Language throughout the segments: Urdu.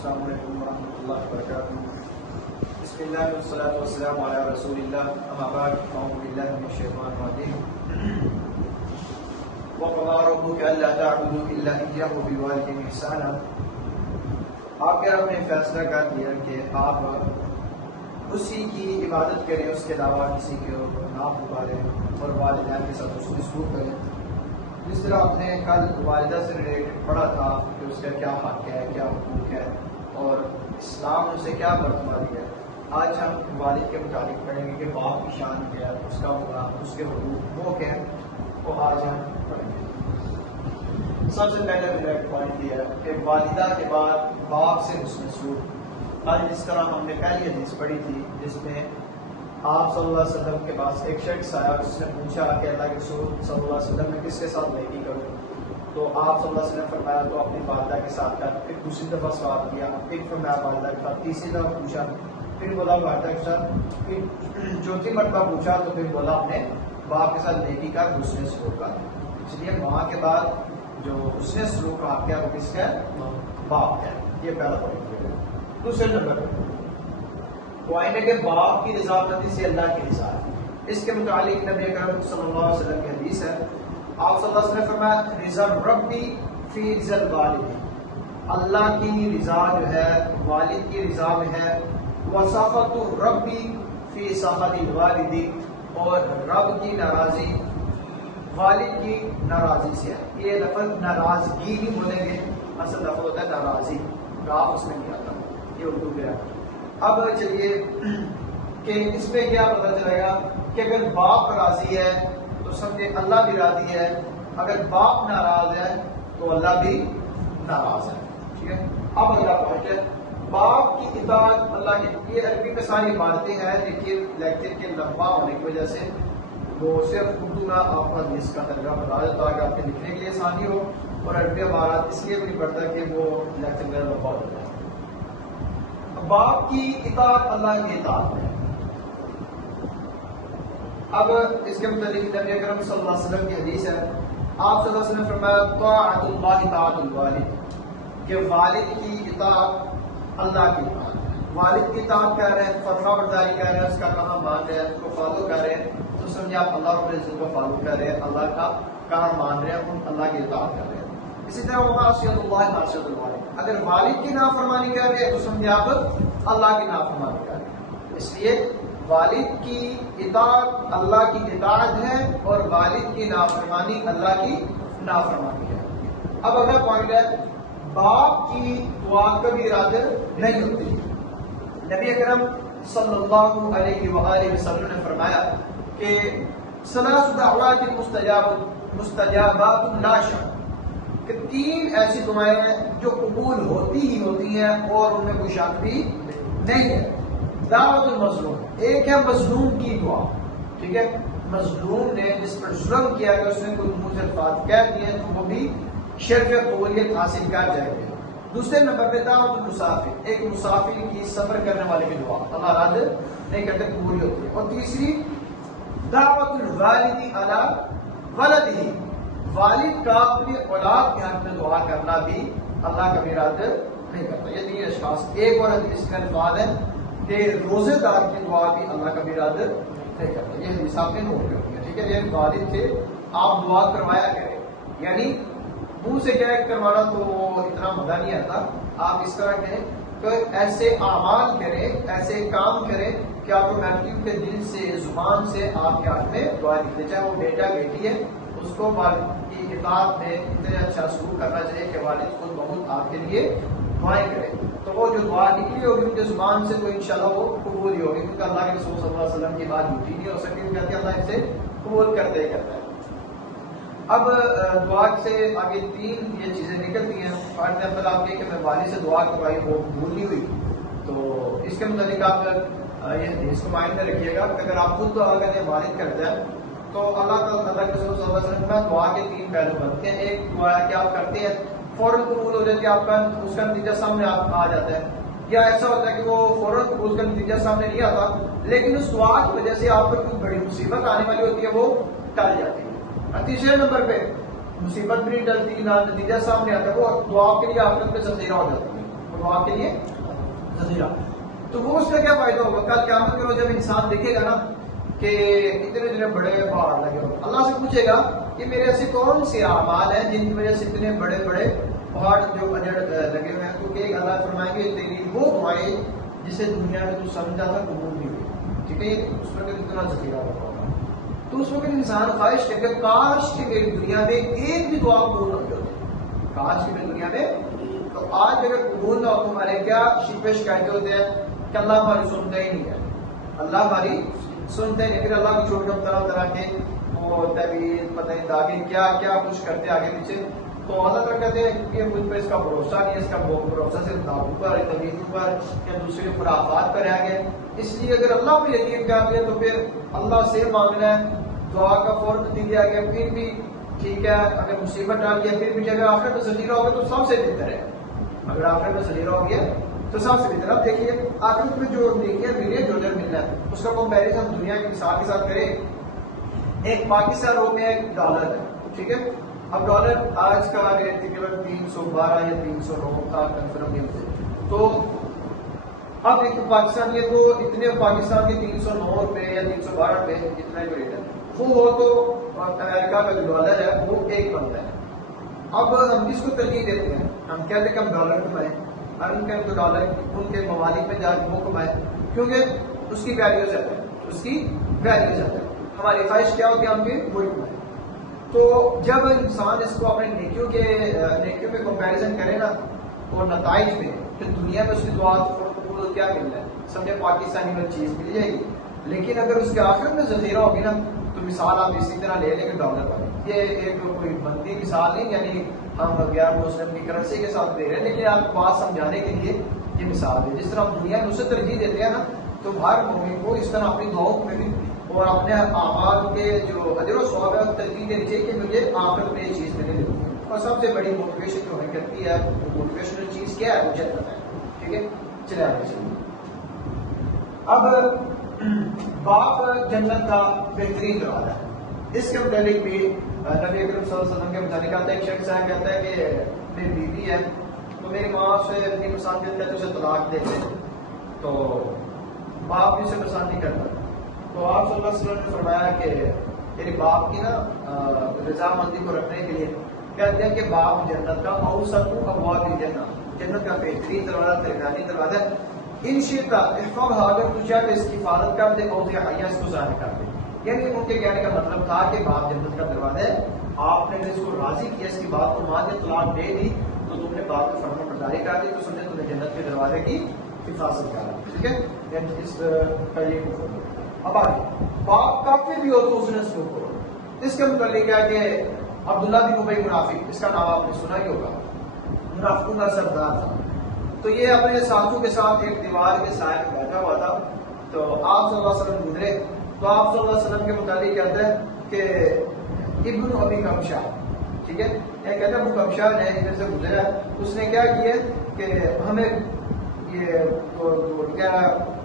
السلام علیکم ورحمۃ اللہ وبرکاتہ۔ بسم اللہ والصلاۃ والسلام علی رسول اللہ، اما بعد اعوذ باللہ من الشیطان الرجیم۔ وقضى ربك الا تعبدوا الا اياه وبالوالدين احسانا۔ آپ کے رب نے فیصلہ کر دیا کہ آپ اسی کی عبادت کریں، اس کے علاوہ کسی کو نہ پکاریں اور والدین کے ساتھ حسن سلوک کریں۔ جس طرح آپ نے کل والدہ سے ریلیٹڈ پڑھا تھا کہ اس کا کیا حق ہے، کیا حقوق ہے اور اسلام نے اسے کیا مرتبہ دیا ہے، آج ہم والد کے متعلق پڑھیں گے کہ باپ کی شان کیا ہے، اس کا ہوگا، اس کے حقوق وہ کیا ہے، وہ آج ہم پڑھیں گے۔ سب سے پہلے میرا ایک پوائنٹ یہ ہے کہ والدہ کے بعد باپ سے حسن سلوک۔ آج جس طرح ہم نے پہلی حدیث پڑھی تھی جس میں آپ صلی اللہ علیہ وسلم کے پاس ایک شخص آیا، اس نے پوچھا کہ اللہ کے رسول صلی اللہ علیہ وسلم میں کس کے ساتھ نیکی کروں، تو آپ صلی اللہ علیہ وسلم نے فرمایا تو اپنی والدہ کے ساتھ کر۔ پھر دوسری دفعہ سوال کیا، پھر فرمایا والدہ کے ساتھ، تیسری دفعہ پوچھا، پھر بولا والدہ کے ساتھ، پھر چوتھی مرتبہ پوچھا تو پھر بولا اپنے باپ کے ساتھ نیکی کا، حسن سلوک کا۔ اس لیے ماں کے بعد جو حسن سلوک کا حق ہے وہ کس کا ہے؟ باپ کا ہے۔ یہ پہلا پوائنٹ ہے۔ دوسرے نمبر پوائنٹ ہے کہ باپ کی رضامندی سے اللہ کی رضا ہے۔ اس کے متعلق نبی اکرم صلی اللہ علیہ وسلم کی حدیث ہے، آپ صلی اللہ علیہ وسلم نے فرمایا رضا ربی فی رضا الوالد، اللہ کی رضا جو ہے والد کی رضا میں ہے، وسخط ربی فی سخط الوالد، اور رب کی ناراضی والد کی ناراضی سے ہے۔ یہ لفظ ناراضگی نہیں بولیں گے، اصل لفظ ہوتا ہے ناراضی، کاف اس میں نہیں آتا، یہ اردو میں ہے۔ اب چلیے کہ اس میں کیا پتہ چلے گا کہ اگر باپ راضی ہے تو سمجھے اللہ بھی راضی ہے، اگر باپ ناراض ہے تو اللہ بھی ناراض ہے۔ ٹھیک ہے، اب اگلا پوائنٹ ہے باپ کی اطاعت اللہ کی۔ یہ عربی میں ساری عبارتیں ہیں لیکن لیکچر کے لمبا ہونے کی وجہ سے وہ صرف اردو میں آپ کا اس کا ترجمہ بتا دیتا تاکہ آپ کے لکھنے کے لیے آسانی ہو، اور عربی عبارات اس لیے بھی پڑھتا ہے کہ وہ لیکچر میں لمبا ہو جاتا ہے۔ باپ کی اطاعت اللہ کی اطاعت ہے۔ اب اس کے متعلق نبی اکرم صلی اللہ علیہ وسلم کی حدیث ہے، آپ صلی اللہ علیہ وسلم نے فرمایا طاعت اللہ طاعت الوالد، کہ والد کی اطاعت اللہ کی اطاعت ہے۔ والد کی اطاعت کر رہے ہیں، فرما برداری کر رہے ہیں، اس کا کہاں مان رہے ہیں، اس کو فالو کر رہے ہیں، تو سمجھے آپ اللہ رب العزت کو فالو کر رہے ہیں، اللہ کا کہاں مان رہے ہیں، اللہ کی اطاعت کر رہے ہیں۔ اسی طرح معصیت اللہ معصیت الوالد، اگر والد کی نافرمانی کر رہے ہیں تو سمجھے آپ اللہ کی نافرمانی کر رہے ہیں۔ اس لیے والد کی اطاعت اللہ کی اطاعت ہے اور والد کی نافرمانی اللہ کی نافرمانی ہے۔ اب اگلا پوائنٹ ہے باپ کی دعا کبھی رد نہیں ہوتی۔ نبی اکرم صلی اللہ علیہ وآلہ وسلم نے فرمایا کہ ثلاث دعوات مستجابات لا شک، کہ تین ایسی دعائیں ہیں جو قبول ہوتی ہی ہوتی ہیں اور ان میں کوئی شک بھی نہیں ہے۔ دعوت المظلوم، ایک ہے مظلوم کی دعا، ٹھیک ہے، مظلوم نے جس پر ظلم کیا کہ اس نے کوئی منہ سے الفاظ کہہ دیے تو وہ بھی شرف قبولیت حاصل کر جائے گا۔ دوسرے نمبر پہ دعوت المسافر، ایک مسافر کی سفر کرنے والے کی دعا اللہ رد نہیں کرتے، قبول ہوتی ہے۔ اور تیسری دعوت الوالد علی ولدہ، والد کا اپنی اولاد کے حق میں دعا کرنا بھی اللہ کبھی رد نہیں کرتا۔ یہ تین اشخاص، ایک اور حدیث میں الفاظ ہے کہ روزے دار کی دعا بھی اللہ کبھی رد نہیں کرتا۔ یہ حدیث آپ نے نوٹ کر دیا، ٹھیک ہے۔ یہ والد تھے، آپ دعا کروایا کریں، یعنی منہ سے کہہ کروانا تو اتنا مزہ نہیں آتا، آپ اس طرح کہیں تو ایسے اعمال کریں، ایسے کام کریں کہ آٹومیٹکلی کے دل سے زبان سے آپ کے ہاتھ میں دعا نکلے، چاہے وہ بیٹا بیٹی ہے، اس کو والد کی اطاعت میں اتنے اچھا سلوک کرنا چاہیے کہ والد خود بہت آپ کے لیے دعائیں کرے، تو وہ جو دعا نکلی ہوگی ان کے زبان سے تو انشاءاللہ وہ قبول ہی ہوگی، کیونکہ اللہ کے رسول صلی اللہ علیہ وسلم کی بات جھوٹی نہیں ہو سکتی، کہتے ہیں اللہ اسے قبول کرتے ہی کرتا ہے۔ اب دعا سے آگے تین یہ چیزیں نکلتی ہیں۔ پارٹ نمبر آپ کے کہ میں والد سے دعا کروائی وہ قبول نہیں ہوئی، تو اس کے متعلق آپ یہ حدیث کو مائنڈ میں رکھیے گا کہ اگر آپ خود دعا کرتے ہیں والد کرتے ہیں تو اللہ کے رسول صلی اللہ علیہ وسلم میں دعا کے تین پہلو بنتے ہیں۔ ایک دعا ہے کہ آپ کرتے ہیں فوراً قبول ہو جاتی ہے، آپ کا اس کا نتیجہ سامنے آپ آ جاتا ہے، یا ایسا ہوتا ہے کہ وہ فوراً قبول کا نتیجہ سامنے نہیں آتا لیکن اس دعا کی وجہ سے آپ پر کوئی بڑی مصیبت آنے والی ہوتی ہے وہ ٹل جاتی ہے۔ اور تیسرے نمبر پہ مصیبت بھی نہیں ٹلتی، نہ نتیجہ سامنے آتا ہے، وہ دعا کے لیے آخرت میں ذخیرہ ہو جاتی ہے، دعا کے لیے ذخیرہ. تو وہ اس کا کیا فائدہ ہوگا؟ کل قیامت کے روز جب انسان دیکھے گا نا کہ اتنے بڑے پہاڑ لگے ہوئے، اللہ سے پوچھے گا کہ میرے ایسے کون سے اعمال ہیں جن کی وجہ سے اتنے بڑے بڑے پہاڑ جو اجڑ لگے ہوئے ہیں؟ تو کہ اللہ فرمائیں گے تیری وہ دعائیں جسے دنیا میں تو سمجھا تھا قبول نہیں ہوئی. ٹھیک ہے، اس وقت اتنا ذخیرہ ہوگا. تو اس وقت انسان خواہش کرے کہ کاش کہ میری دنیا میں ایک بھی دعا قبول نہ ہوتی، کاش کہ میری دنیا میں. تو آج اگر قبول نہ ہو تو ہمارے کیا شکوے شکایتیں ہوتے ہیں کہ اللہ ہماری سنتا ہی نہیں ہے، اللہ ہماری سنتے ہیں. پھر اللہ کی چھوٹے ہم طرح طرح کے وہ تعویذ پتہ نہیں داغے کیا کیا کچھ کرتے آگے پیچھے. تو اللہ تعالیٰ کہتے ہیں کہ مجھ پہ اس کا بھروسہ نہیں ہے، اس کا بھروسہ صرف داغوں پر، تعویذوں پر یا دوسرے خرافات پر رہ گیا. اس لیے اگر اللہ پہ یقین کر لیا تو پھر اللہ سے مانگنا ہے، دعا کا فوراً نتیجہ آ گیا. پھر بھی ٹھیک ہے، اگر مصیبت ڈال دیا پھر بھی جب آخر میں ذخیرہ ہوگا تو سب سے بہتر ہے. اگر آخر میں ذخیرہ ہو گیا تو سب سے بہتر. اب دیکھیے آخرت میں جو نیکیاں ملی ہے، جو ادھر ملنا ہے، اس کا کمپیریزن دنیا کی مثال کے ساتھ کریں. ایک پاکستان روپے ایک ڈالر ہے، ٹھیک ہے. اب ڈالر آج کا ریٹ تقریباً 312 یا 309 کا کنفرم ملتے. تو اب ایک پاکستان یہ تو اتنے پاکستان کے 309 روپے یا 312 روپے جتنا جو ریٹ ہے وہ ہو تو امریکہ کا جو ڈالر ہے وہ ایک بنتا ہے. اب ہم کس کو ترجیح دیتے ہیں؟ ہم کہتے ہیں کہ ہم ڈالر کمائیں، اور ان کے ڈالر ان کے ممالک میں جا کے وہ کمائیں کیونکہ اس کی ویلیو زیادہ ہے، اس کی ویلیو زیادہ ہے. ہماری خواہش کیا ہوتی ہے ہم بھی وہی کمائیں. تو جب انسان اس کو اپنے نیکیوں پہ کمپیریزن کرے نا اور نتائج میں، پھر دنیا میں اس کی دعا قبول کیا ملنا ہے؟ سمجھے پاکستانی میں چیز مل جائے گی، لیکن اگر اس کے آخرت میں ذخیرہ ہوگی نا تو مثال آپ اسی طرح لے لیں کہ ڈالر والی. یہ ایک کوئی بنتی مثال نہیں، یعنی ہم غیر مسلم کی کرنسی کے ساتھ دے رہے ہیں، لیکن آپ کو بات سمجھانے کے لیے یہ مثال ہے. جس طرح ہم دنیا میں اسے ترجیح دیتے ہیں نا تو ہر مومن کو اس طرح اپنی دعاؤں میں بھی اور اپنے اعمال کے جو اجر و ثواب ہے ترجیح دینی چاہیے کہ مجھے آخرت میں یہ چیز ملے گی. اور سب سے بڑی موٹیویشن جو ہمیں کرتی ہے، موٹیویشنل چیز کیا ہے؟ وہ جنت ہے. ٹھیک ہے، چلے آگے چلیے. اب باپ جنت کا بہترین دروازہ ہے. اس کے متعلق بھی نبی اکرم صلی اللہ علیہ وسلم کے متعلق آتا ہے. ایک شخص ہے کہتا ہے کہ میری بیوی ہے تو میری ماں سے اتنی پسند کرتا ہے تو اسے طلاق دے دے. تو باپ بھی اسے پسند نہیں کرتا. تو آپ صلی اللہ علیہ وسلم نے فرمایا کہ میرے باپ کی نا رضامندی کو رکھنے کے لیے کہتے ہیں کہ باپ جنت کا اوسط ابواب الجنہ، جنت کا بہترین دروازہ، درمیانی دروازہ. ان شئت احفظھا، اگر تو چاہے تو اس کی حفاظت کر دے، اور حیا اس کو ظاہر کر دے. یعنی ان کے کہنے کا مطلب تھا کہ باپ جنت کا دروازہ ہے، آپ نے اس کو راضی کیا، اس کی بات کو مان کے طلاق دے دی تو تم نے باپ کی فرمان برداری کر دی، تو سمجھے تم نے جنت کے دروازے کی حفاظت کر. ٹھیک ہے، اس کا یہ مفہوم. اب آگے باپ کافی بھی ہو تو اس نے سلوک کرو. اس کے متعلق ہے کہ عبداللہ بن ابی منافق، اس کا نام آپ نے سنا ہی ہوگا، منافقوں کا سردار تھا. تو یہ اپنے ساتھیوں کے ساتھ ایک دیوار کے سائے میں بیٹھا ہوا تھا. تو آپ صلی اللہ علیہ وسلم گزرے تو آپ صلی اللہ علیہ وسلم کے متعلق کہتے ہیں کہ ابن ابی کمشا، ٹھیک ہے، یہ کہتے ہیں ابو کمشا نے ادھر سے گزرا، اس نے کیا کیا کہ ہمیں یہ کیا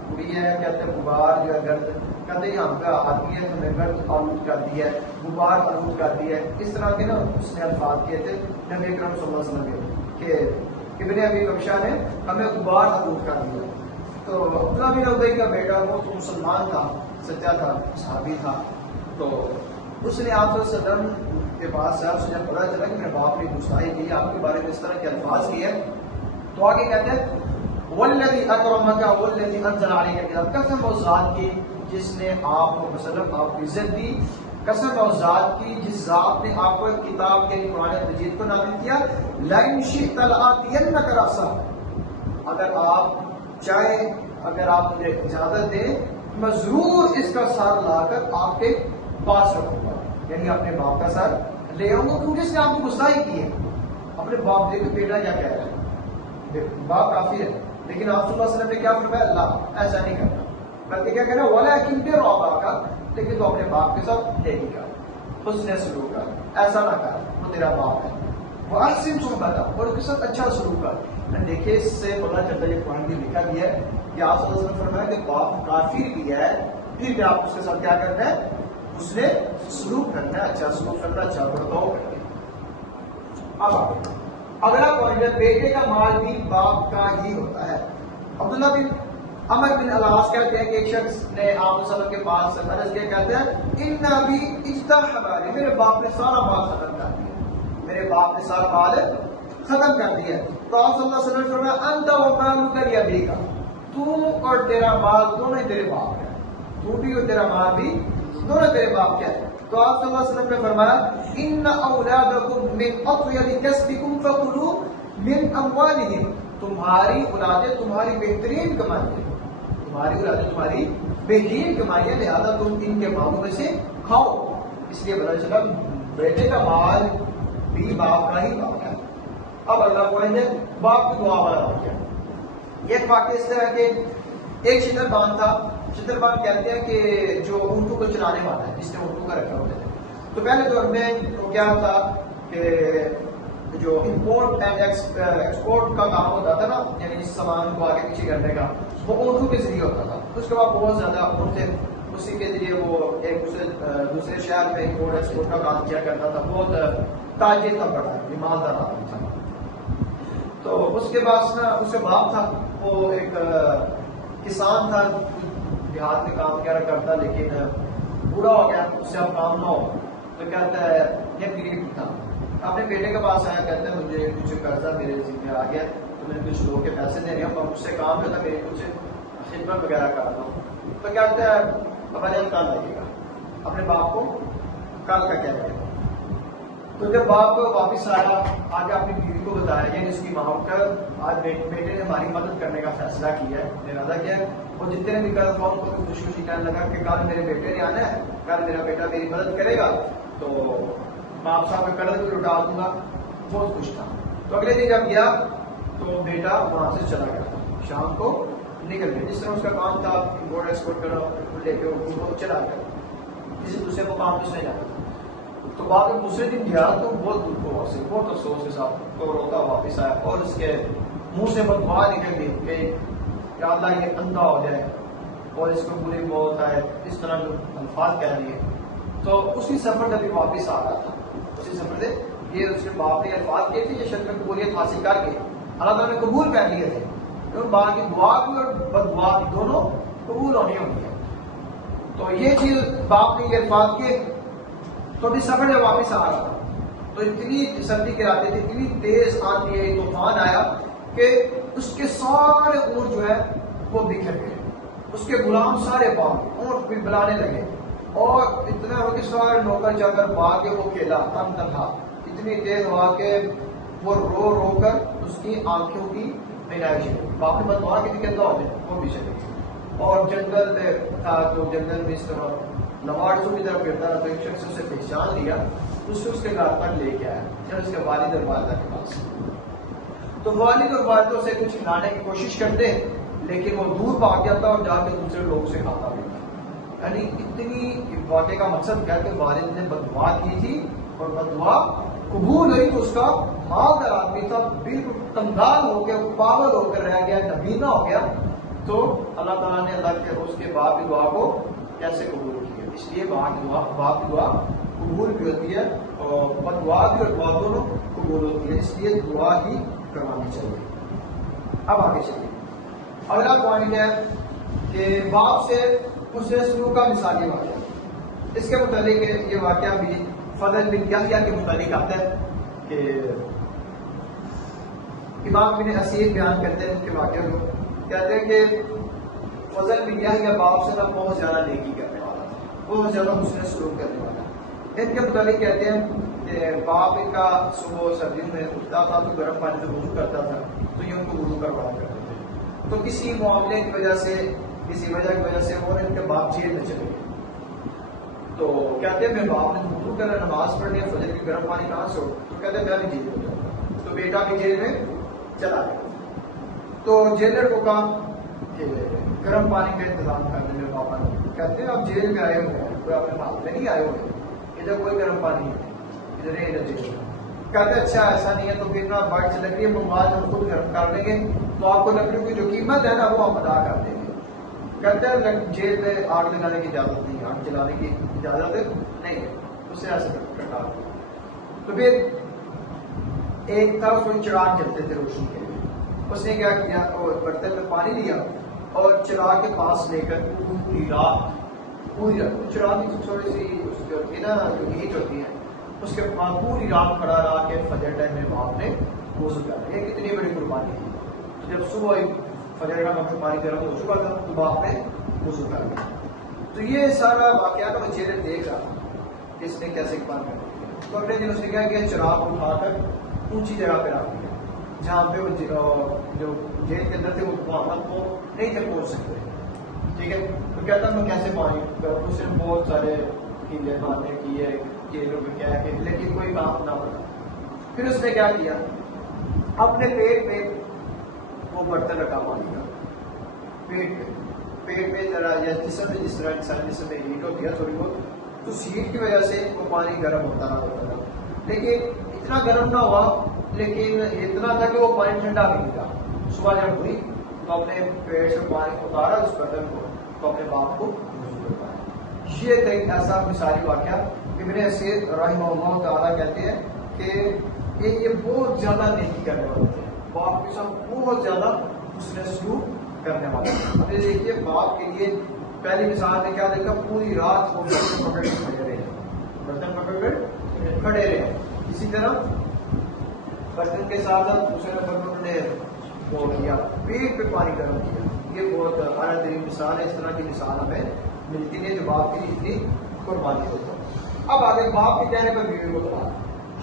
ہوئی ہے، کہتے ہیں غبار جو ہے گرد، کہتے ہیں ہم کا آدمی ہے ہمیں گرد آلود کر دی ہے، غبار آلود کر دی ہے. اس طرح کے نا اس نے الفاظ کیے تھے نبی اکرم صلی اللہ علیہ وسلم کہ ابن ابی کمشا نے ہمیں غبار آلود کر دیا. تو عبداللہ بن ابی کا بیٹا وہ تو مسلمان تھا، سچا تھا، صحابی تھا. تو اس نے آپ صلی اللہ علیہ وسلم کے پاس سے آپ سے جب پتا چلا کہ میرے باپ نے گستاخی کی، آپ کے بارے میں اس طرح کے الفاظ کیے، تو آگے کہتے ہیں والذی اکرمک والذی انزل علیک الکتاب، قسم اس ذات کی جس نے آپ کو مثلا آپ کو عزت دی، قسم اس ذات کی جس ذات نے آپ کو کتاب کے قرآن مجید کو نازل کیا، لئن شئت لآتینک رأسا، اگر آپ چاہے، اگر آپ مجھے اجازت دیں میں ضرور اس کا سر لا کر آپ کے پاس رکھوں گا. یعنی اپنے باپ کا سر لے آؤں گا کیونکہ اس نے آپ کو گستاخی کی ہے. اپنے باپ دیکھو بیٹا کیا کہہ رہا ہے، باپ کافی ہے، لیکن آپ صلی اللہ علیہ وسلم نے کیا فرمایا؟ اللہ ایسا نہیں کرنا، بلکہ کیا کہہ رہا ہے ولیکن برابا کا، لیکن تو اپنے باپ کے ساتھ نیکی کر، حسن سلوک کر، ایسا نہ کر، وہ تیرا باپ ہے. وہ احسن صحبت، اور اس کے ساتھ اچھا سلوک کر. دیکھیے اس سے پتا چلتا ہے یہ قرآن میں لکھا گیا ہے کہ آپ صلی اللہ علیہ وسلم فرمایا کہ باپ کافر بھی ہے پھر بھی آپ اس کے ساتھ کیا کرنا ہے؟ اس نے سلوک کرنا ہے، اچھا سلوک کرنا، اچھا برتاؤ کرنا. اگلا پوائنٹ ہے بیٹے کا مال بھی باپ کا ہی ہوتا ہے. عبداللہ بن عمر بن العاص کہتے ہیں کہ ایک شخص نے آپ صلی اللہ علیہ وسلم کے پاس عرض کیا، کہتے ہیں ان ابی اجتہد، میرے باپ نے سارا مال ختم کر دیا، میرے باپ نے سارا مال ختم کر دیا. تو آپ صلی اللہ علیہ وسلم نے فرمایا انت و مالک لابیک، تو اور تیرا مال دونوں تیرے باپ کا ہے، تو بھی اور تیرا مال بھی دونوں تیرے باپ کا ہے. تو آپ صلی اللہ علیہ وسلم نے فرمایا ان اولادکم من اطیب کسبکم فکلوا من اموالہم، تمہاری اولادیں تمہاری بہترین کمائی ہے، تمہاری اولادیں تمہاری بہترین کمائی ہے، لہذا تم ان کے مالوں میں سے کھاؤ. اس لیے پتہ چلا بیٹے کا مال بھی باپ کا ہی باپ ہے. اب اللہ پوائنٹ ہے باپ کی دعا والا واقعہ. ایک واقعہ اس طرح کہ ایک شتربان تھا. شتربان کہتے ہیں کہ جو اونٹوں کو چلانے والا ہے، جس نے اونٹوں کا رکھا ہوتے تھے. تو پہلے دور میں تو کیا تھا کہ جو امپورٹ اینڈ ایکسپورٹ کا کام ہوتا تھا نا، یعنی اس سامان کو آگے پیچھے کرنے کا، وہ اونٹوں کے ذریعے ہوتا تھا. اس کے بعد بہت زیادہ اونٹ تھے، اسی کے ذریعے وہ ایک دوسرے شہر میں امپورٹ ایکسپورٹ کا کام کیا کرتا تھا. بہت تاجر تھا، بڑا ایماندار آدمی تھا. تو اس کے بعد اس کا باپ تھا، وہ ایک کسان تھا، دیہات میں کام کیا کرتا، لیکن بوڑھا ہو گیا، اس سے اب کام نہ ہو. تو کہتا ہے یہ غریب تھا، اپنے بیٹے کے پاس آیا، کہتا ہے مجھے کچھ قرضہ میرے ذمہ آ گیا، تو میں نے کچھ لوگوں کے پیسے دینے ہیں، اور مجھ سے کام جو تھا میری کچھ خدمت وغیرہ کرتا ہوں. تو کہتا ہے اب اجل کل لگے گا، اپنے باپ کو کل کا کہہ رہے. تو جب باپ واپس آیا، آگے اپنی بیوی کو بتایا کہ اس کی ماں کر آج بیٹے نے ہماری مدد کرنے کا فیصلہ کیا ہے، ارادہ کیا ہے. اور جتنے بھی قرض ہوا ان کو خوشی خوشی کہنے لگا کہ کل میرے بیٹے نے آنا ہے، کل میرا بیٹا میری مدد کرے گا، تو باپ صاحب کا قرض بھی لوٹا دوں گا. بہت خوش تھا. تو اگلے دن جب گیا تو بیٹا وہاں سے چلا گیا، شام کو نکل گیا. جس طرح اس کا کام تھا امپورٹ ایکسپورٹ کرنا، لے کے وہ چلا گیا، کسی دوسرے مقام پہ نہیں جاتا تھا. تو بعد میں دوسرے دن گیا تو بہت دکھ ہوا سے، بہت افسوس کے ساتھ تو روتا واپس آیا، اور اس کے منہ سے بددعا نکل گئی کہ یا اللہ یہ اندھا ہو جائے اور اس کو بری موت آئے، اس طرح جو الفاظ کہہ دیے. تو اسی سفر جب واپس آ رہا تھا، اسی سفر سے یہ اس کے باپ نے الفاظ کیے تھے، یہ شرط میں قبولیت حاصل کر کے اللہ تعالیٰ نے قبول کر لیے تھے. باپ کی دعا بھی اور بددعا بھی دونوں قبول ہونی ہوتی ہے. تو یہ چیز باپ نے یہ الفاظ کیے. تو ابھی سفر جب واپس آ رہا تھا تو اتنی سردی کے راتیں تھی، اتنی تیز آندھی آئی، طوفان آیا کہ اس کے سارے اونٹ جو ہے وہ بکھر گئے. اس کے غلام سارے باغ اونٹ بھی بلانے لگے، اور اتنا ہو کہ سارے نوکر جا کر بھاگ کے وہ کھیلا تن تنہا. اتنی تیز ہوا کہ وہ رو رو کر اس کی آنکھوں کی بینائی چلی. باپ نے بددعا کی تھی کہ اللہ ہو جائے، وہ بھی چلی. اور جنگل میں تھا تو جنگل میں اس طرح لواڑ کی طرف پھرتا رہا. تو ایک شخص اسے پہچان لیا، اس سے اس کے گھر پر لے کے آیا، پھر اس کے والد اور والدہ کے پاس. تو والد اور والدہ اسے کچھ کھلانے کی کوشش کرتے، لیکن وہ دور بھاگ جاتا اور جا کے دوسرے لوگ سے کھاتا بھی. یعنی اتنی واقعے کا مقصد کیا کہ والد نے بددعا کی تھی اور بددعا قبول ہوئی. تو اس کا مالدار آدمی تھا، بالکل کنگال ہو گیا، پاگل ہو کر رہ گیا، نبینا ہو گیا. تو اللہ تعالیٰ نے اللہ کے اس کے باپ کی دعا کو کیسے قبول کیا. اس لیے باپ کی دعا قبول بھی ہوتی ہے اور بددعا بھی اور دعا دونوں قبول ہوتی ہے، اس لیے دعا ہی کروانی چاہیے. اب آگے چلیے. اگلا پوائنٹ ہے کہ باپ سے حسن سلوک کا مثالی واقعہ. اس کے متعلق یہ واقعہ بھی فضل بن یحییٰ کے متعلق آتا ہے کہ امام بن اسیر بیان کرتے ہیں ان کے واقعے کو. کہتے ہیں کہ فضل بن یحییٰ باپ سے نہ بہت زیادہ نیکی کرنے والا تھا، بہت زیادہ حسن سلوک کرنے والا. ان کے متعلق کہتے ہیں کہ باپ ان کا صبح سردیوں میں اٹھتا تھا تو گرم پانی سے وضو کرتا تھا، تو یہ ان کو وضو کروایا کرتے تھے. تو کسی معاملے کی وجہ سے، کسی وجہ کی وجہ سے وہ ان کے باپ جیل میں چلے گئے. تو کہتے ہیں میرے باپ نے وضو کر نماز پڑھنی ہے، فجر کی گرم پانی کہاں سے ہو؟ تو کہتے ہیں میں بھی جیل میں جاؤں گا. تو بیٹا بھی جیل میں چلا گیا. تو جیلر کو کہا کہ گرم پانی کا انتظام کرنے میرے پاپا نے. کہتے ہیں آپ جیل میں آئے ہوئے ہیں، کوئی اپنے مال میں نہیں آئے ہوئے، ادھر کوئی گرم پانی نہیں ہے، ادھر ہی ادھر جیل میں. کہتے ہیں اچھا ایسا نہیں ہے تو پھر نا بڑھ سے لکڑی منگوا ہم خود گرم کر لیں گے، تو آپ کو لکڑی کی جو قیمت ہے نا وہ ہم ادا کر دیں گے. کہتے ہیں جیل میں آگ لگانے کی اجازت نہیں ہے، آگ جلانے کی اجازت نہیں ہے، اس سے ایسے کٹا. تو پھر ایک تھا اس کو چراغ جلتے تھے روشنی کے لیے. اس نے کیا کیا, برتن میں پانی لیا اور چراغ کے پاس لے کر پوری رات چراغ کی تھوڑی سی اس کی ہوتی ہے نا, جو ہیٹ ہوتی ہے, اس کے پاس پوری رات کھڑا رہا کے فجر ٹائم میں باپ نے وضو کر لیا. کتنی بڑی قربانی تھی. جب صبح فجر کا وقت پانی گرم ہو چکا تھا تو باپ نے وضو کر لیا. تو یہ سارا واقعہ وہ چہرے دیکھ رہا کہ اس نے کیسے اقبال کر دیا. تو اگلے دن اس نے کیا کیا, چراغ اٹھا کر اونچی جگہ پہ رکھ دیا جہاں پہ وہ جو جیل کے اندر تھے وہ وہاں کو نہیں تھے پہنچ سکتے. ٹھیک ہے, تو کہتا میں کیسے پانی, اس نے بہت سارے کیلے مارنے کیے, کیلوں میں کیا ہے, لیکن کوئی کام نہ بنا. پھر اس نے کیا کیا, اپنے پیٹ میں وہ برتن رکھا پانی کا, پیٹ میں ذرا جسم میں جس طرح انسان جسم میں ہیٹ ہوتی ہے تھوڑی بہت, تو اس ہیٹ کی وجہ سے وہ پانی گرم ہوتا رہا, لیکن اتنا گرم نہ ہوا, لیکن اتنا تھا کہ وہ پانی ٹھنڈا بھی نہیں تھا. صبح جب ہوئی تو اپنے پیٹ سے پانی اتارا اس برتن کو, تو اپنے باپ کو وضو کروایا. یہ تھا ایک ایسا مثالی واقعہ. ابن اسیر رحمہ اللہ تعالیٰ کہتے ہیں کہ یہ بہت زیادہ نیکی کرنے والے تھے, باپ کے ساتھ بہت زیادہ حسن سلوک کرنے والے. اب یہ دیکھیے باپ کے لیے پہلی مثال نے کیا دیکھا, پوری رات وہ برتن پکڑ کے کھڑے رہے. اسی طرح برتن کے ساتھ ساتھ دوسرے نمبر نے وہ کیا, پیٹ پہ پانی گرم کیا. یہ بہت اعلیٰ ترین مثال ہے. اس طرح کی مثال ہمیں ملتی ہے جو باپ کی اتنی قربانی ہوتا ہے. اب آگے باپ کے کہنے پر بیوی کو طلاق.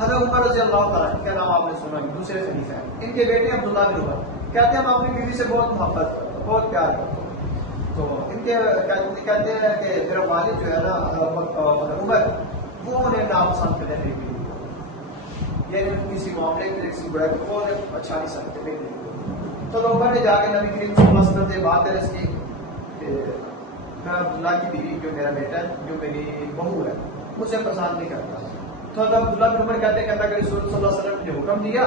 حضرت عمر رضی اللہ تعالیٰ کا نام آپ نے سنا, دوسرے خلیفہ ہیں. ان کے بیٹے عبداللہ بن عمر کہتے ہیں ہم اپنی بیوی سے بہت محبت کرتے ہیں, بہت پیار کرتے ہیں. تو ان کے کہتے ہیں کہ میرا والد جو ہے نا عمر, وہ انہیں ناپسند کرتے ہیں بیوی کو, یعنی کسی معاملے میں کسی بڑا وہ انہیں اچھا نہیں سمجھتے بیوی کو. تو عمر نے جا کے نبی کریم صلی اللہ علیہ وسلم سے بات ہے اس کی کہ میں عبداللہ کی بیوی جو میرا بیٹا ہے, جو میری بہو ہے, مجھے پسند نہیں کرتا. تو عبداللہ بن عمر کہتے کہ رسول صلی اللہ علیہ وسلم نے حکم دیا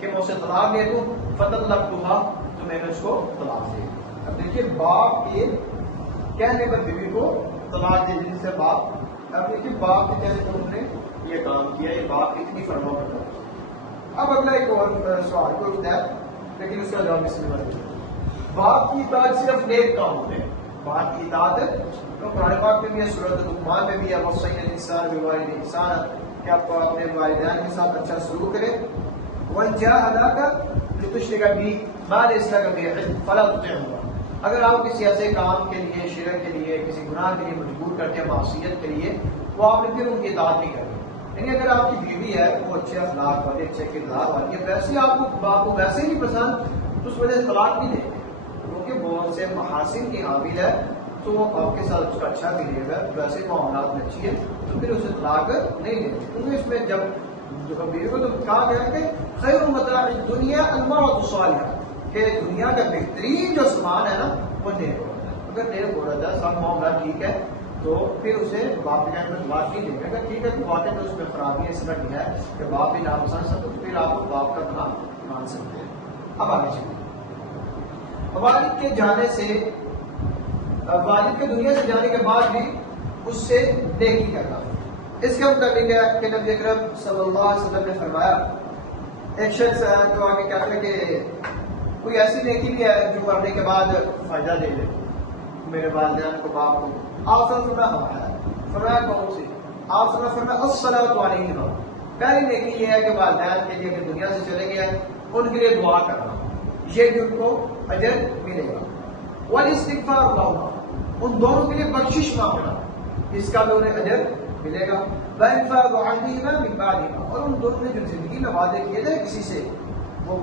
کہ میں اسے طلاق دے دوں, فطلقتها, تو میں نے اس کو طلاق دے دی. اب دیکھیے باپ کے کہنے پر بیوی کو طلاق دے دی سے باپ, اب دیکھیے باپ کے کہنے پر انہوں نے یہ کام کیا, یہ باپ اتنی فرما بردار. اب اگلا ایک اور سوال کو اٹھتا ہے, لیکن اس کا جواب اس میں ملتا ہے. باپ کی اطاعت صرف نیک کام ہوتے ہیں. باپ کی اطاعت تو قرآن پاک میں بھی ہے, سورۃ لقمان میں بھی ہے, وصینا الانسان بوالدیہ احسانا, کہ آپ اپنے والدین کے ساتھ اچھا سلوک کریں. وَإِن جَاهَدَاكَ لِتُشْرِكَ بِي مَا لَيْسَ لَكَ بِهِ عِلْمٌ فَلَا تُطِعْهُمَا. اگر آپ کسی ایسے کام کے لیے, شرک کے لیے, کسی گناہ کے لیے مجبور کرتے ہیں, معصیت کے لیے, وہ آپ نے پھر ان کی اطاعت نہیں کرنی. یعنی اگر آپ کی بیوی ہے وہ اچھے اخلاق والی, اچھے کردار والی ہے, ویسے آپ کو باپ کو ویسے نہیں پسند, تو اس وجہ سے طلاق نہیں دیں گے, کیونکہ بہت سے محاسن کی حامل ہے, تو آپ کے ساتھ اس کا اچھا ملے گا, ویسے معاملات میں اچھی ہے, تو پھر اسے طلاق نہیں دیں گے. کیونکہ اس میں جب بیوی کو تو کہا گیا کہ خیر متاع الدنیا المرأة الصالحہ, کہ دنیا کا بہترین جو سامان ہے نا وہ نیک عورت ہے. اگر نیک عورت ہے, سب معاملات ٹھیک ہے, تو پھر اسے باپ کے کہنے میں طلاق نہیں دیں گے. اگر ٹھیک ہے تو واقعی میں اس میں خرابی اس طرح کی ہے کہ باپ بھی ناپسند سب, تو پھر آپ باپ کا کلام مان سکتے ہیں. اب آگے چلیے, والد کے جانے سے, والد کے دنیا سے جانے کے بعد بھی اس سے نیکی کرنا. اس کے متعلق ہے کہ نبی اکرم صلی اللہ علیہ وسلم نے فرمایا, ایک شخص جو آگے کہتا ہے کہ کوئی ایسی نیکی بھی ہے جو مرنے کے بعد فائدہ دے دے میرے والدین کو, باپ کو. آپ نے فرمایا کون سی؟ آپ نے فرمایا الصلاۃ علیہما. پہلی نیکی یہ ہے کہ والدین کے لیے کہ دنیا سے چلے گئے ان کے لیے دعا کرنا, یہ بھی ان کو اجر ملے گا. والاستغفار لہما, ان دونوں کے لیے بخشش مانگنا, اس کا بھی انہیں اجر ملے گا. وانفاذ عنہما من بعدہما, اور ان دونوں نے جو زندگی میں وعدے کیے تھے کسی سے, وہ ان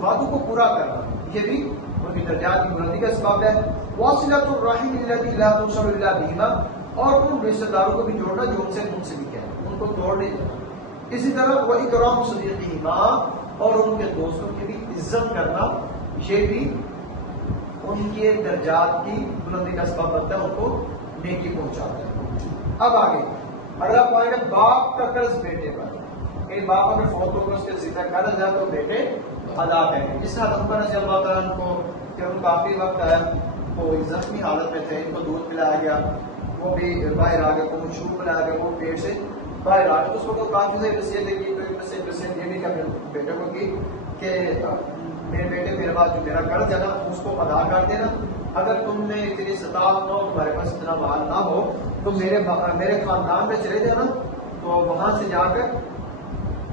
وعدوں کو پورا کرنا, یہ بھی ان کی درجات کی بلندی کا سبب ہے. واصلۃ الرحم التي لا توصل الا بهما, اور ان رشتہ داروں کو بھی جوڑنا جو ان سے منسلک ہے, ان کو توڑ نہیں دینا. اسی طرح واکرام صدیقہما, اور ان کے دوستوں کی بھی عزت کرنا, یہ بھی ان کے درجات کی بلندی کا سبب بنتا ہے, ان کو نیکی پہنچاتا ہے. اب آگے اگلا پوائنٹ ہے باپ کا قرض بیٹے پر. کہ باپ اگر فوت ہو کر اس کے زندہ قرض ہے تو بیٹے ادا کریں. جس طرح عمر رضی اللہ تعالیٰ عنہ کو جب کافی وقت ہے وہ زخمی حالت میں تھے, ان کو دودھ پلایا گیا, وہ بھی باہر آ گئے, کو مشروب پلایا گیا, وہ پیٹ سے باہر آ گئے, تو اس کو کافی سے وصیت کی. تو سے یہ بھی کہ بیٹے کو کہ میرے بیٹے میرے پاس جو میرا قرض ہے نا اس کو ادا کر دینا. اگر تم نے اتنی استطاعت نہ ہو, تمہارے پاس اتنا مال نہ ہو, تو میرے خاندان میں چلے جانا, تو وہاں سے جا کر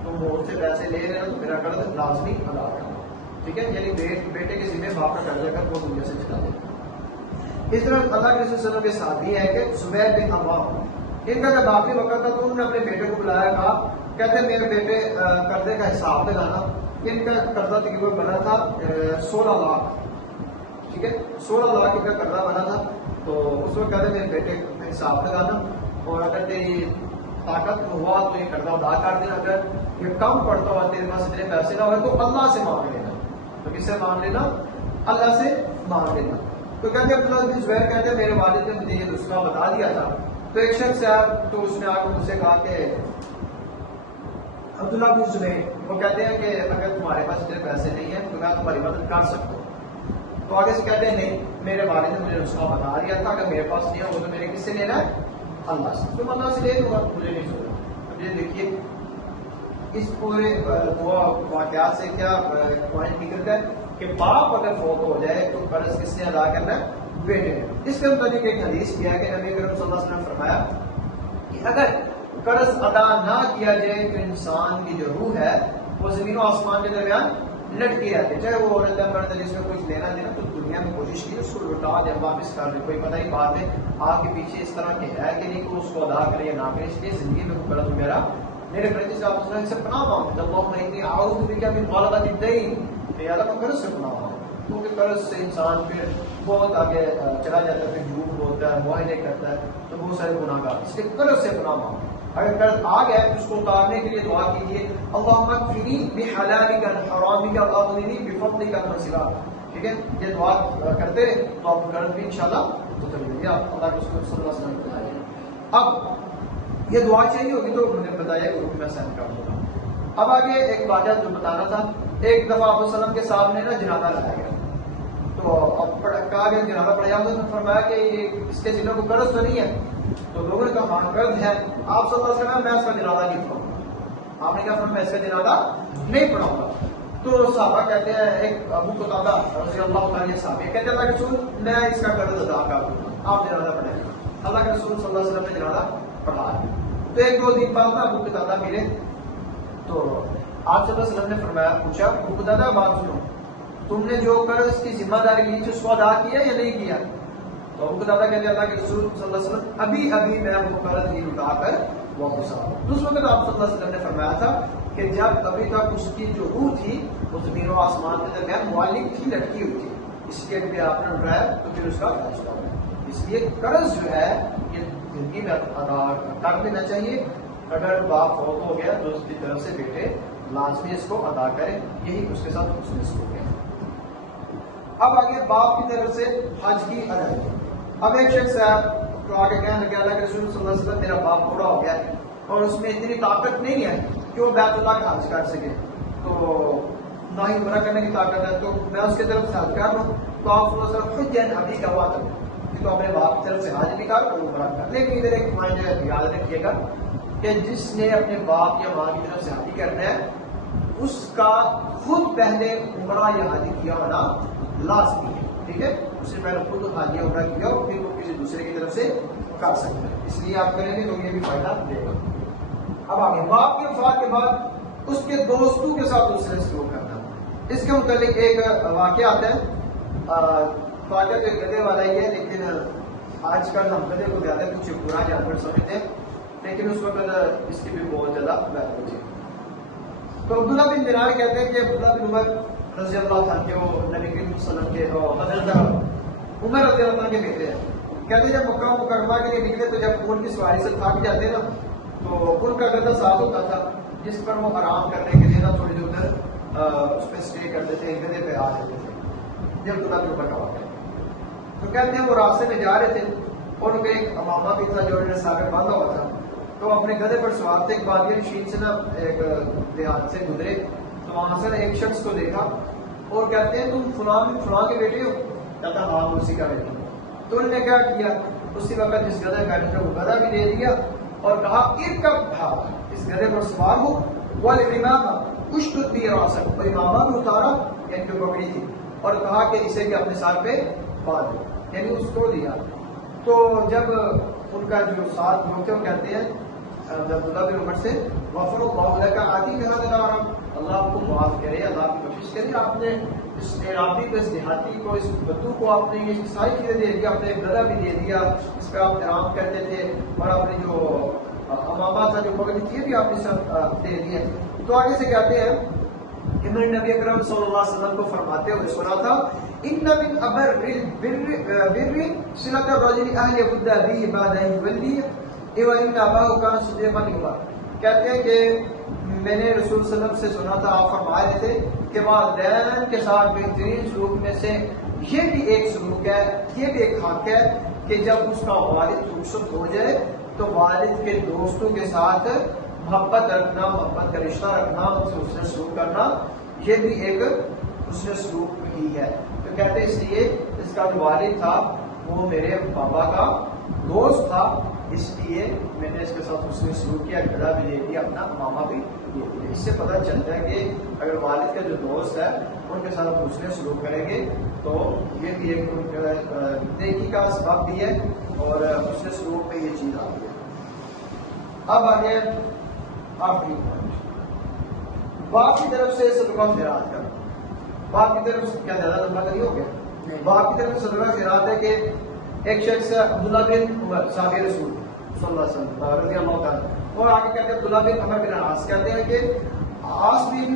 تم ان سے پیسے لے لینا, تو میرا قرض لازمی ادا کرنا. ٹھیک ہے, یعنی بیٹے کے ذمہ باپ کا قرض کر وہ دنیا سے چلا دے. اس طرح اللہ کے رسول صلی اللہ علیہ وسلم کے ساتھ بھی ہے کہ زبیر بن عوام, ان کا جب آخری وقت تھا تو انہوں نے اپنے بیٹے کو بلایا, کہا کہتے ہیں میرے بیٹے قرضے کا حساب لگانا. ان کا قرضہ تقریباً بنا تھا 16 لاکھ. ٹھیک ہے, 16 لاکھ ان کا قرضہ بنا تھا. تو اس وقت کہتے ہیں میرے بیٹے کا حساب لگانا, اور اگر تیری طاقت ہوا تو یہ قرضہ ادا کر دینا, اگر یہ کم پڑتا ہوا تیرے پاس اتنے پیسے نہ ہوئے تو اللہ سے مانگ لینا. تو کس سے مانگ لینا؟ اللہ سے مانگ لینا. تو کہتے ہیں عبداللہ بن زبیر کہتے ہیں میرے والد نے مجھے یہ نسخہ بتا دیا تھا. تو ایک شخص ہے تو اس نے آ کر مجھ سے کہا کہ عبداللہ بن زبیر, وہ کہتے ہیں کہ اگر تمہارے پاس اتنے پیسے نہیں ہیں تو میں تمہاری مدد کر سکتا ہوں. تو آگے سے کہتے ہیں نہیں, میرے والد نے مجھے نسخہ بتا دیا تھا کہ میرے پاس نہیں ہے وہ تو میرے کس سے لینا ہے؟ اللہ سے. تم اللہ سے لے لوں گا, مجھے نہیں چھوڑا. اب یہ دیکھیے اس پورے دعا واقعات سے کیا پوائنٹ نکلتا ہے کہ باپ اگر فوت ہو جائے تو قرض کس نے ادا کرنا ہے؟ بیٹے. اس کے مطابق ایک حدیث کیا کہ نبی کریم صلی اللہ علیہ وسلم نے فرمایا کہ اگر قرض ادا نہ کیا جائے تو انسان کی جو روح ہے وہ زمین و آسمان کے درمیان لٹکی رہتی ہے, چاہے وہ عورت ہے مرد ہے, جس میں کچھ لینا دینا تو دنیا میں کوشش کی اس کو لوٹا دے, واپس کر دے. کوئی پتہ ہی بعد میں آپ کے پیچھے اس طرح کے ہے کہ نہیں کہ اس کو ادا کرے یا نہ کرے. اس لیے زندگی میں قرض وغیرہ میرے فرزند صاحب صلی اللہ علیہ وسلم سے پناہ مانگتے, اللہم انی اعوذ بک من غلبۃ الدین, کہ یا اللہ قرض سے پناہ مانگو, کیونکہ قرض سے انسان پھر بہت آگے چلا جاتا ہے, پھر جھوٹ بولتا ہے, معاہدے کرتا ہے, تو بہت سارے گناہ گار. اس لیے قرض سے پناہ مانگو. اگر قرض آ گیا تو اس کو اتارنے کے لیے دعا کیجیے, اللہم اکفنی بحلالک عن حرامک واغننی بفضلک عمن سواک. ٹھیک ہے, یہ دعا کرتے رہے تو آپ کو قرض بھی انشاءاللہ اتر جائے گا. اللہ کے رسول صلی اللہ علیہ وسلم نے بتایا. اب یہ دعا چاہیے ہوگی تو انہوں نے بتایا کہ میں سینڈ کر دوں گا. اب آگے ایک واقعہ جو بتانا تھا, ایک دفعہ آپ وسلم کے سامنے نا جنازہ لایا گیا, تو اب کہا گیا جنازہ پڑھا جاتا, تو فرمایا کہ یہ اس کے ذمہ کو قرض تو نہیں ہے. تو لوگوں نے کہا ہاں قرض ہے. آپ صلی اللہ علیہ وسلم میں اس کا جنازہ نہیں پڑھاؤں گا. آپ نے کہا میں اس کا جنازہ نہیں پڑھاؤں گا. تو صحابہ کہتے ہیں, ایک ابو قتادہ رضی اللہ عنہ صاحب کہتے ہیں اللہ کے رسول میں اس کا قرض ادا کر دوں گا, آپ جنازہ پڑھیں. اللہ کے رسول صلی اللہ علیہ وسلم نے جنازہ پڑھا. تو ایک دو دن بعد ابو قتادہ ملے, تو آپ صلی اللہ علیہ وسلم نے فرمایا, پوچھا ابو قتادہ بات سنو, تم نے جو قرض کی ذمہ داری لی تھی اس کو ادا کیا یا نہیں کیا؟ تو ابو قتادہ کہتے ہیں اللہ کے رسول صلی اللہ علیہ وسلم ابھی میں وہ قرض ہی لٹا کر واپس آؤں. دوسرے وقت آپ صلی اللہ علیہ وسلم نے فرمایا تھا کہ جب ابھی تک اس کی جو روح تھی وہ زمین و آسمان کے درمیان معلق تھی, لٹکی ہوئی تھی, اس لیے بھی آپ نے اٹھایا تو پھر اس کا فیصلہ ہوا. اس لیے قرض جو ہے یہ زندگی میں ادا کر لینا چاہیے. اگر باپ فوت ہو گیا تو اس کی طرف سے بیٹے لازمی اس کو ادا کریں, یہی اس کے ساتھ اس ہو گیا. اب آگے باپ کی طرف سے حج کی ادائیگی. اب ایک شخص ہے تو آگے کہنے لگا اللہ کے رسول صلی اللہ علیہ وسلم میرا باپ بوڑھا ہو گیا ہے اور اس میں اتنی طاقت نہیں ہے کہ وہ بیت اللہ کا حج کر سکے, تو نہ ہی عمرہ کرنے کی طاقت ہے, تو میں اس کی طرف سے حج کر لوں. تو آپ صلی اللہ علیہ وسلم خود جن ابھی کا ہوا تھا کہ تو اپنے باپ کی طرف سے حج نکال اور عمرہ کر. لیکن ادھر ایک پوائنٹ جو ہے یاد رکھیے گا کہ جس نے اپنے باپ یا ماں کی طرف سے حج کرنا ہے اس کا خود پہلے عمرہ یا حج کیا ہونا لازمی ہے. ٹھیک ہے, اس نے پہلے خود حج یا عمرہ کیا اور پھر وہ کسی دوسرے کی طرف سے کر سکتے ہیں. اس لیے آپ کریں گے تو یہ بھی فائدہ دے گا. اب آگے باپ کے وفات کے بعد اس کے دوستوں کے ساتھ دوسرے سلوک کرنا. اس کے متعلق ایک واقعہ آتا ہے, واقعہ تو گدے والا ہی ہے, لیکن آج کل ہم گدے کو زیادہ کچھ برا جانور سمجھتے ہیں, لیکن اس وقت اس کی بھی بہت زیادہ بہتر تھی. تو عبداللہ بن دینار کہتے ہیں کہ عبداللہ بن عمر رضی اللہ عنہ کے وہ نبی کریم صلی اللہ علیہ وسلم کے حضرت عمر رضی اللہ عنہ کے بیٹے ہیں. کہتے ہیں جب مکہ مکرمہ کے لیے نکلے تو جب اونٹ کی سواری سے تھک جاتے نا تو ان کا گدا ساتھ ہوتا تھا جس پر وہ آرام کرنے کے لیے نا تھوڑی دیر ادھر اس پہ اسٹے کرتے تھے, گدے پہ آ جاتے تھے. جب عبداللہ بن عمر کا واقعہ تو کہتے ہیں وہ راستے میں جا رہے تھے اور ان کا ایک امامہ بھی تھا جو انہوں نے ساگر باندھا ہوا تھا, تو اپنے گدے پر سوار تھے. ایک بادی نشین سے نا ایک دیہات سے گزرے تو وہاں سے ایک شخص کو دیکھا اور کہتے ہیں تم فلاں کے بیٹے ہو؟ کہتا ہاں اسی کا بیٹا. تو انہوں نے کیا کیا, اسی وقت جس گدے کا وہ گدا بھی دے دیا اور کہا ارکب بھاگ, اس گدے پر سوار ہو والعمامہ اشدد بھی راسک، اور امامہ بھی اتارا یعنی کہ پکڑی تھی، اور کہا کہ اسے بھی اپنے سر پہ باندھ دو، یعنی اس کو دیا۔ تو جب ان کا جو ساتھ لوگ تھے وہ کہتے ہیں عبداللہ بن عمر سے غفر اللہ لک آتی بہذا العرب، اللہ آپ کو معاف کرے، اللہ آپ کی بخشش کرے، آپ نے اس عراقی کو، اس دیہاتی کو، اس بدو کو آپ نے یہ ساری چیزیں دے دیا، اپنے گدا بھی دے دیا، اس پہ آپ آرام کرتے تھے، اور اپنے جو امامہ تھا جو پگڑی تھی بھی آپ نے سب دے دیا۔ تو آگے سے کہتے ہیں کہ میں نے نبی اکرم صلی اللہ علیہ وسلم کو فرماتے ہوئے سنا تھا ان من ابر البر صلۃ الرجل اهل بد به بعد ان ولي وان اباه كان صديقا عمر، کہتے ہیں کہ میں نے رسول صلی اللہ علیہ وسلم سے سنا تھا، آپ فرما رہے تھے کہ والدین کے ساتھ بہترین سلوک میں سے یہ بھی ایک سلوک ہے، یہ بھی ایک حق ہے کہ جب اس کا والد رخصت ہو جائے تو والد کے دوستوں کے ساتھ محبت رکھنا، محبت کا رشتہ رکھنا، ان سے حسن سلوک کرنا، یہ بھی ایک حسن سلوک ہی ہے۔ تو کہتے ہیں اس لیے اس کا جو والد تھا وہ میرے بابا کا دوست تھا، اس لیے میں نے اس کے ساتھ حسن سلوک کیا، گھڑا بھی دے دیا، اپنا ماما بھی دے دیا۔ اس سے پتہ چلتا ہے کہ اگر والد کا جو دوست ہے ان کے ساتھ حسن سلوک کریں گے تو یہ بھی ایک نیکی کا سبب بھی ہے، اور حسن سلوک میں یہ چیز آتی ہے۔ اب آگے آخری پوائنٹ، باپ کی طرف سے صدقہ خیرات کرنا۔ باپ کی طرف سے کیا زیادہ لمبا نہیں ہو گیا؟ باپ کی طرف سے صدقہ خیرات ہے کہ ایک شخص عبداللہ بن عمر صحابی رسول صلی اللہ علیہ وسلم رضی اللہ تعالیٰ، اور آگے کہتے ہیں عبداللہ بن عمر بن عاص، کہتے ہیں کہ عاص بن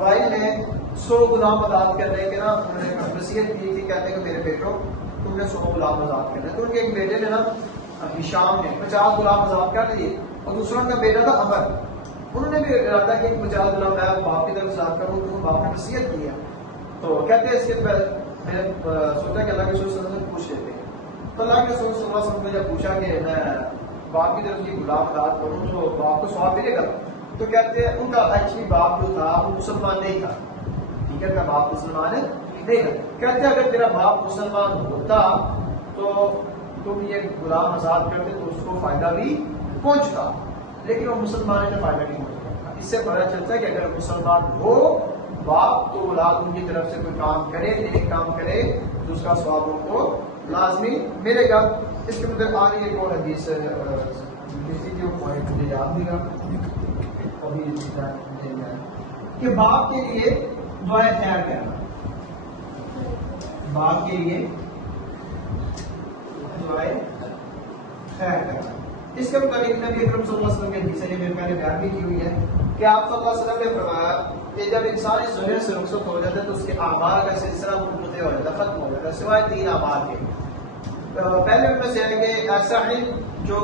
وائل نے 100 غلام آزاد کرنے کے نا انہوں نے وصیت کی تھی، کہتے ہیں کہ میرے بیٹوں تم نے 100 غلام آزاد کرنا ہے۔ تو ان کے ایک بیٹے نے نا ہشام نے 50 غلام آزاد کر لیے، اور دوسرا ان کا بیٹا تھا عمر، انہوں نے بھی ارادہ کیا کہ 50 غلام میں باپ کی طرف آزاد کروں، تو باپ نے وصیت کی ہے۔ تو کہتے ہیں اس کے پہلے میں نے سوچا کہ اللہ کے رسول صلی اللہ علیہ وسلم سے پوچھ لیتے ہیں، تو اللہ کے رسول صلی اللہ علیہ وسلم نے جب پوچھا کہ میں باپ کی طرف سے غلام آزاد کروں تو باپ کو ثواب ملے گا؟ تو کہتے ہیں ان کا ایکچولی باپ جو تھا وہ مسلمان نہیں تھا، ٹھیک ہے، کا باپ مسلمان نہیں تھا۔ کہتے ہیں اگر تیرا باپ مسلمان ہوتا تو تم یہ غلام آزاد کرتے تو اس کو فائدہ بھی پہنچتا، لیکن وہ مسلمان ہے تو فائدہ نہیں پہنچتا۔ اس سے پتہ چلتا ہے کہ اگر مسلمان ہو باپ تو اولاد ان کی طرف سے کوئی کام کرے، نیک کام کرے تو اس کا ثواب ان کو لازمی ملے گا۔ اس کے مطلب آگے ایک اور حدیث جو پوائنٹ مجھے یاد نہیں رہا ابھی کہ باپ کے لیے دعائیں خیر کرنا، باپ کے لیے دعائیں خیر کرنا۔ اس کے مطابق نبی اکرم صلی اللہ علیہ وسلم کی حدیث ہے، یہ میں پہلے بیان بھی کی ہوئی ہے کہ آپ صلی اللہ علیہ وسلم نے فرمایا کہ جب انسان اس دنیا سے رخصت ہو جاتا ہے تو اس کے اعمال کا سلسلہ منقطع ہو جاتا ہے، ختم ہو جاتا ہے، سوائے 3 اعمال کے۔ پہلے ان میں سے ہے کہ ایسا ہی جو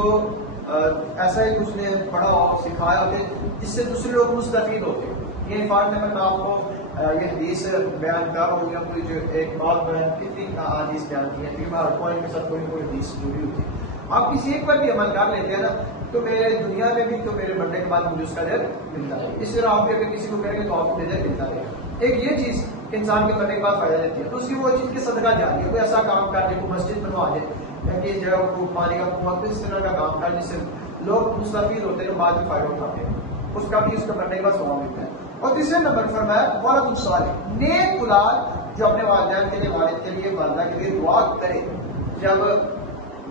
ایسا ہی اس نے پڑھا اور سکھایا ہوتے جس سے دوسرے لوگ مستفید ہوتے۔ یہ فارغ میں آپ کو یہ حدیث بیان کر رہا ہوں یا کوئی جو ایک بات بیان کتنی حدیث بیان کی ہے، ہر پوائنٹ کے ساتھ کوئی نہ کوئی حدیث جڑی ہوتی ہے۔ آپ کسی ایک پر بھی عمل کر لیتے ہیں نا تو میرے دنیا میں بھی تو میرے مرنے کے بعد مجھے اس کا اجر ملتا ہے۔ اس طرح آپ بھی اگر کسی کو کریں گے تو آپ کو اجر ملتا رہے گا۔ ایک یہ چیز کہ انسان کے مرنے کے بعد فائدہ دیتی ہے، تو اس کی وہ چیز کی صدقہ جاری ہے، کوئی ایسا کام کر دے، کوئی مسجد بنوا دے یا کہ جگہ کو پانی کا کنواں، اس طرح کا کام کر جس سے لوگ مستفید ہوتے ہیں، بعد میں فائدہ اٹھاتے ہیں، اس کا بھی اس کا مرنے کے بعد ثواب ملتا ہے۔ اور تیسرے نمبر فرمایا ولد صالح، نیک اولاد جو اپنے والدین کے لیے، والد کے لیے، والدہ کے لیے دعا کرے، جب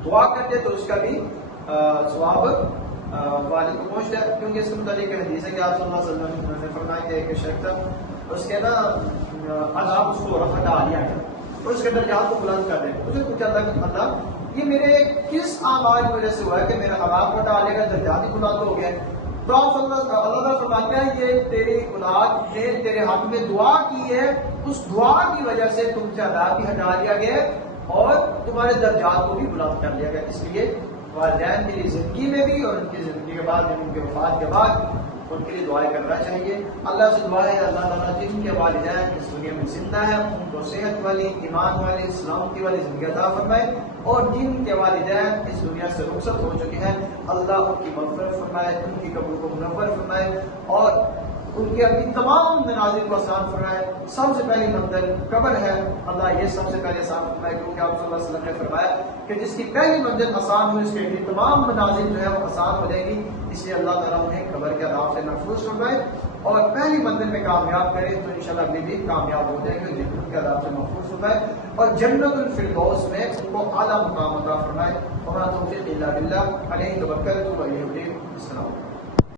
دعا کرتے تو اس کا بھی ثواب والد کو پہنچتا ہے، کیونکہ اس کے متعلق حدیث ہے کہ آپ صلی اللہ علیہ وسلم نے فرمایا کہ ایک شخص تھا، اس کے نا عذاب اس کو ہٹا لیا گیا اور اس کے درجات کو بلند کر دیں۔ اسے پوچھا تھا کہ اللہ یہ میرے کس اعمال کی وجہ سے ہوا ہے کہ میرا عذاب کو ہٹا لے گا، درجات ہی بلند ہو گیا؟ تو آپ اللہ تعالیٰ فرماتے ہیں یہ تیری اولاد نے تیرے حق میں دعا کی ہے، اس دعا کی وجہ سے تم سے عذاب بھی ہٹا لیا گیا اور تمہارے درجات کو بھی بلند کر لیا گیا۔ اس لیے والدین کے لیے زندگی میں بھی اور ان کی زندگی کے بعد، ان کے وفات کے بعد ان کے لیے دعائیں کرنا چاہیے۔ اللہ سے دعا ہے اللہ تعالیٰ جن کے والدین اس دنیا میں زندہ ہیں ان کو صحت والی، ایمان والی، سلامتی والی زندگی عطا فرمائے، اور جن کے والدین اس دنیا سے رخصت ہو چکے ہیں اللہ ان کی مغفرت فرمائے، ان کی قبر کو منور فرمائے، اور ان کے اپنی تمام منازل کو آسان فرمائے. سب سے پہلی منزل قبر ہے، اللہ یہ سب سے پہلے آسان فرمائے، کیونکہ آپ صلی اللہ علیہ وسلم نے فرمایا کہ جس کی پہلی منزل آسان ہوئی اس کے لیے تمام منازل جو ہے وہ آسان ہو جائے گی. اس لیے اللہ تعالیٰ انہیں قبر کے عذاب سے محفوظ فرمائے اور پہلی منزل میں کامیاب کرے تو انشاءاللہ اگلی بھی کامیاب ہو جائیں گے، جنت کے عذاب سے محفوظ فرمائے اور جنت الفردوس میں ان کو اعلیٰ مقام عطا فرمائے. وما توفیق الا باللہ علیہ توکلت و الیہ انیب. السلام علیکم.